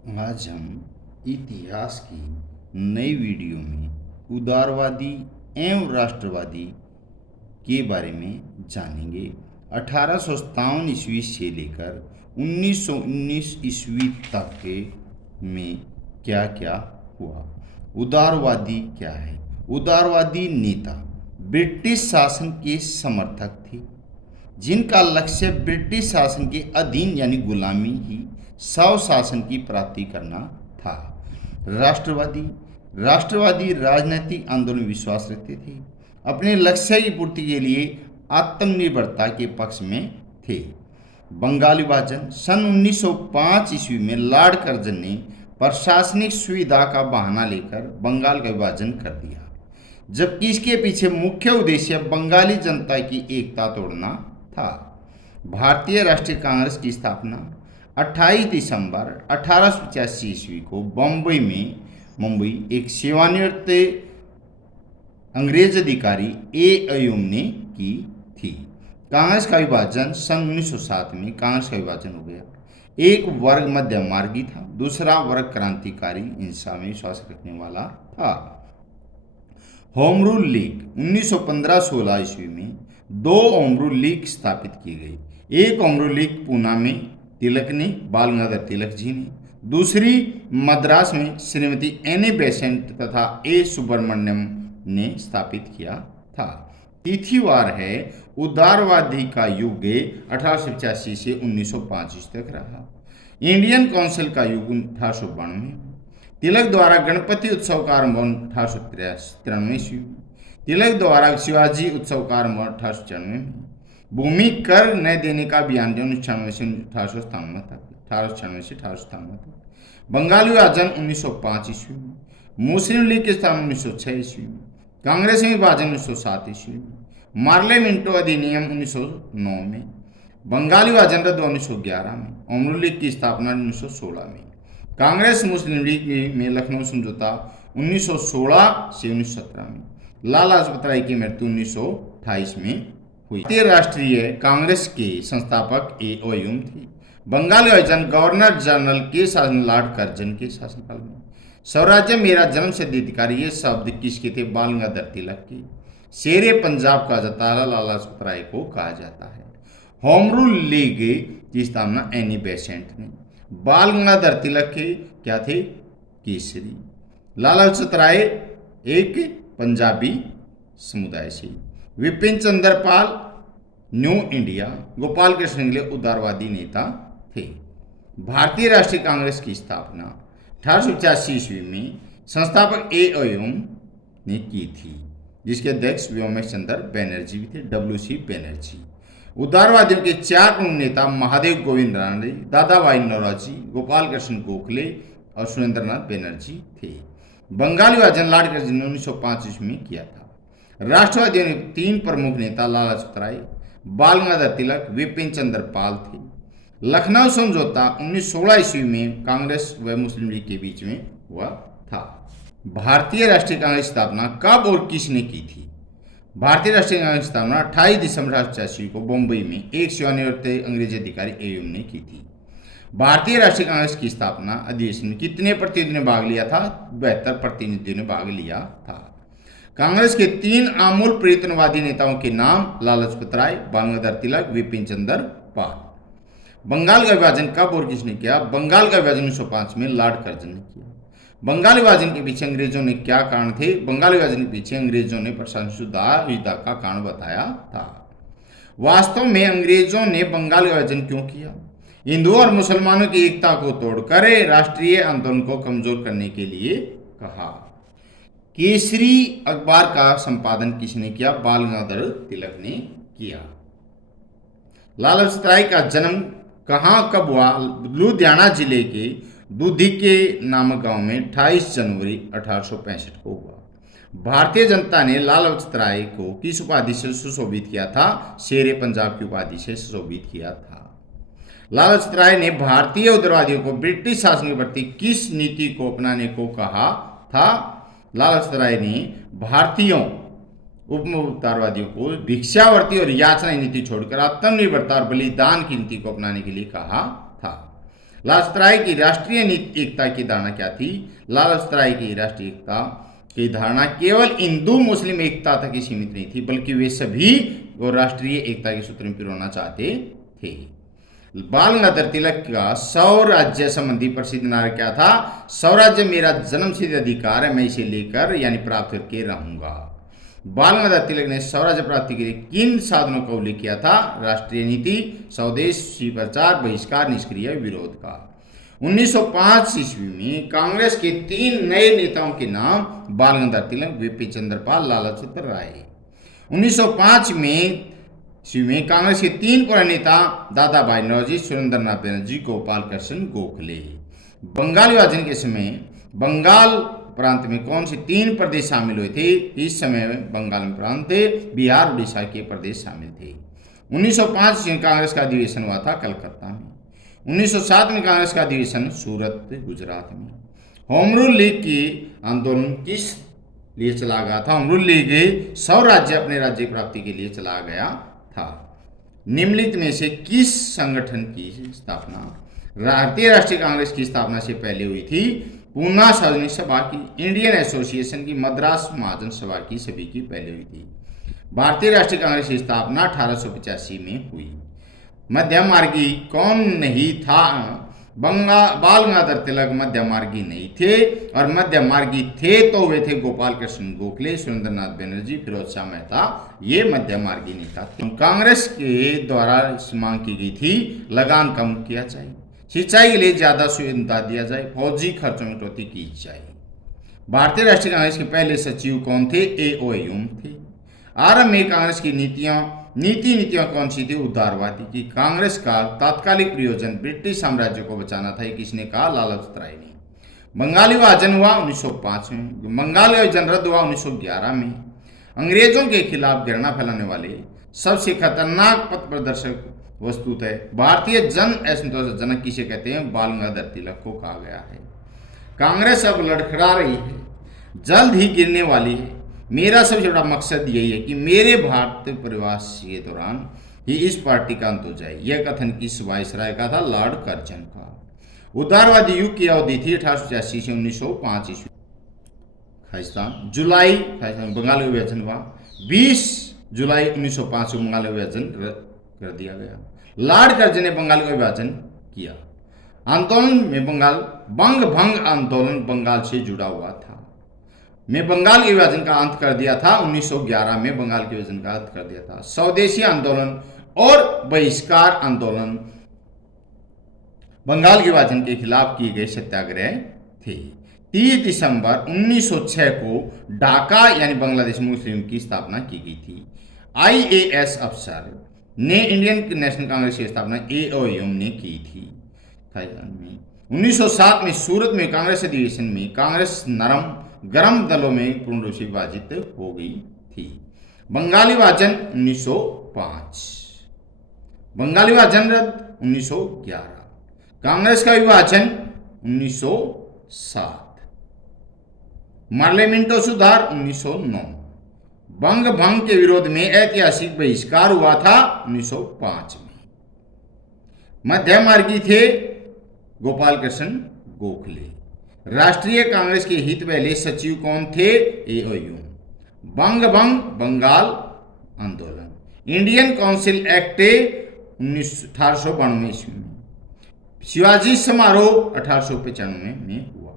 आज हम इतिहास की नई वीडियो में उदारवादी एवं राष्ट्रवादी के बारे में जानेंगे। 1857 ईस्वी से लेकर 1919 ईस्वी तक के में क्या क्या हुआ। उदारवादी क्या है? उदारवादी नेता ब्रिटिश शासन के समर्थक थे, जिनका लक्ष्य ब्रिटिश शासन के अधीन यानी गुलामी ही स्वशासन की प्राप्ति करना था। राष्ट्रवादी राष्ट्रवादी राजनीतिक आंदोलन में विश्वास रखते थे, अपने लक्ष्य की पूर्ति के लिए आत्मनिर्भरता के पक्ष में थे। बंगाल विभाजन सन 1905 ईस्वी में लॉर्ड कर्जन ने प्रशासनिक सुविधा का बहाना लेकर बंगाल का विभाजन कर दिया, जबकि इसके पीछे मुख्य उद्देश्य बंगाली जनता की एकता तोड़ना था। भारतीय राष्ट्रीय कांग्रेस की स्थापना 28 दिसंबर 1885 ईस्वी को मुंबई एक सेवानिवृत्त अंग्रेज अधिकारी अयूम ने की थी। कांग्रेस का विभाजन सन 1907 में कांग्रेस का विभाजन हो गया। एक वर्ग मध्यम मार्गी था, दूसरा वर्ग क्रांतिकारी हिंसा में विश्वास रखने वाला था। होम रूल लीग 1915-16 ईस्वी में दो होम रूल लीग स्थापित की गई। एक होम रूल लीग पूना में तिलक ने, बाल गंगाधर तिलक जी ने, दूसरी मद्रास में श्रीमती एनी बेसेंट तथा ए सुब्रमण्यम ने स्थापित किया था। तिथिवार है उदारवादी का युग 1885 से 1905 तक रहा। इंडियन काउंसिल का युग 1892। तिलक द्वारा गणपति उत्सव का आरंभ 1893 ईस्वी में। तिलक द्वारा शिवाजी उत्सव का आरंभ 1894 में। भूमि कर न देने का अभियान 1996 से 1897 तक। बंगाल विभाजन 1905 ईस्वी में। मुस्लिम लीग की स्थापना 1906 ईस्वी में। कांग्रेस में विभाजन 1907 ईस्वी में। मार्ले मिंटो अधिनियम 1909 में। बंगाल विभाजन रद्द 1911 में। होम रूल लीग की स्थापना 1916 में। कांग्रेस मुस्लिम लीग में लखनऊ समझौता 1916 से 1917 में। लाला लाजपत राय की मृत्यु 1928 में हुई। भारतीय राष्ट्रीय कांग्रेस के संस्थापक अयूम थे। बंगाल विभाजन गवर्नर जनरल के शासन लॉर्ड कर्जन के शासनकाल में। स्वराज्य मेरा जन्म सिद्ध अधिकार ये शब्द किसके थे? बाल गंगाधर तिलक के। शेरे पंजाब का जतारा लाला लाजपत राय को कहा जाता है। होम रूल लीग की स्थापना एनी बेसेंट ने। बाल गंगाधर तिलक के क्या थे? केसरी। लाला लाजपत राय एक पंजाबी समुदाय से। Vipin Chandra Pal new India. गोपाल कृष्ण इंगले उदारवादी नेता थे। भारतीय राष्ट्रीय कांग्रेस की स्थापना 1885 ईस्वी में संस्थापक अयूम ने की थी, जिसके अध्यक्ष व्योमेश चंद्र बैनर्जी भी थे, WC बैनर्जी। उदारवादियों के चार प्रमुख नेता महादेव गोविंद रानडे, दादा भाई नौरोजी, गोपाल कृष्ण गोखले और सुरेंद्रनाथ बैनर्जी थे। बंगाल विभाजन लॉर्ड कर्जन ने 1905 ईस्वी में किया था। राष्ट्रवादियों ने तीन प्रमुख नेता लाला लाजपत राय, बाल गंगाधर तिलक, विपिन चंद्र पाल थे। लखनऊ समझौता 1916 ईस्वी में कांग्रेस व मुस्लिम लीग के बीच में हुआ था। भारतीय राष्ट्रीय कांग्रेस की स्थापना कब और किसने की थी? भारतीय राष्ट्रीय कांग्रेस की स्थापना 28 दिसंबर 1885 को मुंबई में एक सेवानिवृत्त अंग्रेजी अधिकारी अयूम ने की थी। भारतीय राष्ट्रीय कांग्रेस की स्थापना अधिवेशन में कितने प्रतिनिधियों ने भाग लिया था? 72 प्रतिनिधियों ने भाग लिया था। कांग्रेस के तीन आमूल परिवर्तनवादी नेताओं के नाम लाला लाजपत राय, बाल गंगाधर तिलक, विपिन चंद्र पाल। बंगाल का विभाजन कब और किसने किया? बंगाल का विभाजन 1905 में लॉर्ड कर्जन ने किया। बंगाल विभाजन के पीछे अंग्रेजों ने क्या कारण थे? बंगाल विभाजन के पीछे अंग्रेजों ने प्रशासनिक सुविधा का कारण बताया था। वास्तव में अंग्रेजों ने बंगाल का विभाजन क्यों किया? हिंदुओं और मुसलमानों की एकता को तोड़कर राष्ट्रीय आंदोलन को कमजोर करने के लिए कहा। केसरी अखबार का संपादन किसने किया? बाल गंगाधर तिलक ने किया। लाला लाजपत राय का जन्म कहाँ कब हुआ? लुधियाना जिले के दूधी के नामक गांव में 28 जनवरी 1865 को हुआ। भारतीय जनता ने लाला लाजपत राय को किस उपाधि से सुशोभित किया था? शेरे पंजाब की उपाधि से सुशोभित किया था। लाला लाजपत राय ने भारतीय उग्रवादियों को ब्रिटिश शासन के प्रति किस नीति को अपनाने को कहा था? लाला लाजपत राय ने भारतीयों उपमोक्तावादियों को भिक्षावर्ती और याचना नीति छोड़कर आत्मनिर्भरता और बलिदान की नीति को अपनाने के लिए कहा था। लाला सत्तराय की राष्ट्रीय एकता की धारणा क्या थी? लाला सत्तराय की राष्ट्रीय एकता की धारणा केवल हिंदू मुस्लिम एकता तक ही सीमित नहीं थी, बल्कि वे सभी को राष्ट्रीय एकता के सूत्र में पिरोना चाहते थे। बाल गंगाधर तिलक का स्वराज्य संबंधी प्रसिद्ध नारा क्या था? स्वराज्य मेरा जन्मसिद्ध अधिकार है, मैं इसे लेकर यानी प्राप्त करके रहूंगा। बाल गंगाधर तिलक ने स्वराज्य प्राप्ति के लिए किन साधनों का उल्लेख किया था? राष्ट्रीय नीति, स्वदेशी प्रचार, बहिष्कार, निष्क्रिय विरोध का। 1905 ईस्वी में कांग्रेस के 3 नए नेताओं के नाम बाल गंगाधर तिलक, बीपी चंद्रपाल, लाला सत्तराय। 1905 में कांग्रेस के 3 पुराने नेता दादा भाई नौरोजी, सुरेंद्रनाथ बनर्जी, गोपाल कृष्ण गोखले। बंगाल विभाजन के समय बंगाल प्रांत में कौन से 3 प्रदेश शामिल हुए थे? इस समय बंगाल में प्रांत, बिहार, उड़ीसा के प्रदेश शामिल थे। 1905 में कांग्रेस का अधिवेशन हुआ था कलकत्ता में। 1907 में कांग्रेस का अधिवेशन सूरत, गुजरात में। होम रूल लीग की आंदोलन किस लिए चला गया था? होम रूल लीग स्वराज्य अपने राज्य प्राप्ति के लिए चला गया था। निम्नलिखित में से किस संगठन की स्थापना भारतीय राष्ट्रीय कांग्रेस की स्थापना से पहले हुई थी? पूना सार्वजनिक सभा की, इंडियन एसोसिएशन की, मद्रास महाजन सभा की, सभी की पहले हुई थी। भारतीय राष्ट्रीय कांग्रेस की स्थापना 1885 में हुई। मध्यमार्गी कौन नहीं था? बाल गंगाधर तिलक मध्यमार्गी नहीं थे, और मध्यमार्गी थे तो वे थे गोपाल कृष्ण गोखले, सुरेंद्रनाथ बनर्जी, फिरोज शाह मेहता, ये मध्यमार्गी नेता थे। कांग्रेस के द्वारा मांग की गई थी लगान कम किया जाए, सिंचाई के लिए ज्यादा सुविधा दिया जाए, फौजी खर्चों में कटौती की जाए। भारतीय राष्ट्रीय कांग्रेस के पहले सचिव कौन थे? A.O. ह्यूम थे। आरंभ में कांग्रेस की नीतियां कौन सी थी? उदारवादी की। कांग्रेस का तात्कालिक प्रयोजन ब्रिटिश साम्राज्य को बचाना था, ये किसने कहा? लाला सत्तराय ने। बंगाल विभाजन हुआ 1905 में। बंगाल विभाजन रद्द हुआ 1911 में। अंग्रेजों के खिलाफ घृणा फैलाने वाले सबसे खतरनाक पथ प्रदर्शक वस्तुतः भारतीय जन असंतोष जनक किसे कहते हैं? बाल गंगाधर तिलक को कहा गया है। कांग्रेस अब लड़खड़ा रही है, जल्द ही गिरने वाली है। मेरा सबसे बड़ा मकसद यही है कि मेरे भारतीय प्रवास के दौरान ही इस पार्टी का अंत हो जाए। यह कथन किस वायसराय का था? लॉर्ड कर्जन का। उदारवादी युग की अवधि थी 1886 से 1905 ईस्वी। खालिस्तान जुलाई बंगाल विभाजन हुआ 20 जुलाई 1905 को बंगाल विभाजन कर दिया गया। लॉर्ड कर्जन ने बंगाल का विभाजन किया। आंदोलन में बंग भंग आंदोलन बंगाल से जुड़ा हुआ था। में बंगाल के विभाजन का अंत कर दिया था। 1911 में बंगाल के विभाजन का अंत कर दिया था। स्वदेशी आंदोलन और बहिष्कार आंदोलन बंगाल के विभाजन के खिलाफ किए गए सत्याग्रह थे। 30 दिसंबर 1906 को ढाका यानी बांग्लादेश मुस्लिम की स्थापना की गई थी। IAS अफसर ने इंडियन नेशनल कांग्रेस की स्थापना A.O. ह्यूम ने की थी। 1907 में सूरत में कांग्रेस अधिवेशन में कांग्रेस गरम दलों में पूर्ण रूप से विभाजित हो गई थी। बंगाली विभाजन 1905, बंगाली विभाजन रद्द 1911, कांग्रेस का विभाजन 1907, मार्ले मिंटो सुधार 1909, बंग भंग के विरोध में ऐतिहासिक बहिष्कार हुआ था 1905 में। मध्य मार्गी थे गोपाल कृष्ण गोखले। राष्ट्रीय कांग्रेस के हित पहले सचिव कौन थे? A.O. ह्यूम। बंग भंग बंगाल आंदोलन, इंडियन काउंसिल एक्ट 1892 ईस्वी में, शिवाजी समारोह 1895 में हुआ।